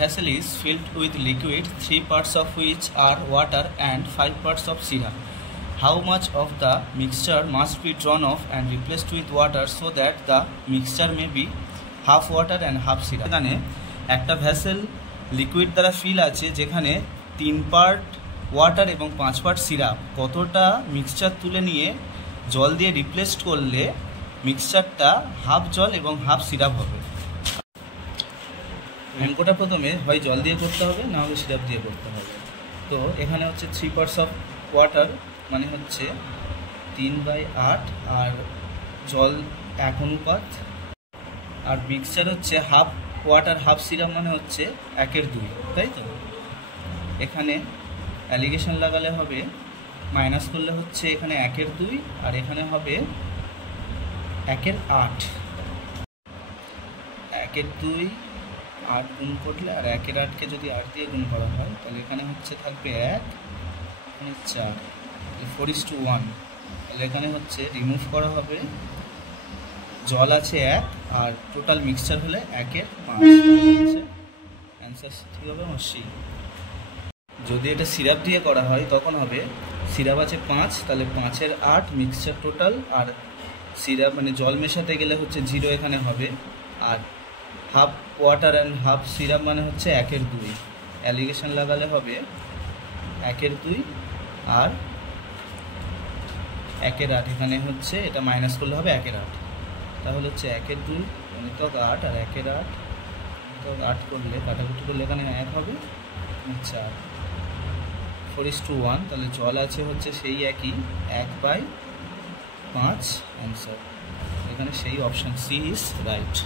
vessel is filled with liquid, 3 parts of which are water and 5 parts of syrup. How much of the mixture must be drawn off and replaced with water so that the mixture may be half water and half syrup? এখানে একটা vessel liquid দ্বারা feel আছে যেখানে 3 part water এবং 5 part syrup. কতটা mixture তুলে নিয়ে জল দিয়ে রিপ্লেস করলে মিক্সচারটা হাফ জল এবং হাফ সিরাপ হবে? অঙ্কটা প্রথমে হয় জল দিয়ে করতে হবে, না হলে সিরাপ দিয়ে করতে হবে। তো এখানে হচ্ছে 3 পার্টস অফ ওয়াটার মানে হচ্ছে 3/8 আর জল 1 অনুপাত, আর মিক্সচার হচ্ছে হাফ ওয়াটার হাফ সিরাপ মানে হচ্ছে 1/2, তাই তো? এখানে অ্যালিগেশন লাগালে হবে, মাইনাস করলে হচ্ছে এখানে 1/2 আর এখানে হবে 1/8। 1/2 8 গুণ করলে আর 1/8কে যদি 8 দিয়ে গুণ করা হয় তাহলে এখানে হচ্ছে থাকবে 1, এখানে 4, 4:1। তাহলে এখানে হচ্ছে রিমুভ করা হবে, জল আছে 1 আর টোটাল মিক্সচার হলে 1/5। অ্যান্সার ঠিক হবে আমার সি। যদি এটা সিরাপ দিয়ে করা হয় তখন হবে সিরাপ আছে 5, তাহলে 5/8 মিক্সচার টোটাল, আর সিরাপ মানে জল মেশাতে গেলে হচ্ছে 0 এখানে হবে, আর half water and half syrup মানে হচ্ছে 1/2। অ্যালিগেশন লাগালে হবে 1/2 আর 1/8, এখানে হচ্ছে এটা মাইনাস করলে হবে 1/8। তাহলে হচ্ছে 1/2 গুণিতক 8 আর 1/8 গুণিতক 8 করলে কাটাকুটি করলে এখানে 1 হবে, 4, 4:1। তাহলে জল আছে হচ্ছে সেই একই 1/5। অ্যান্সার এখানে সেই অপশান সি ইজ রাইট।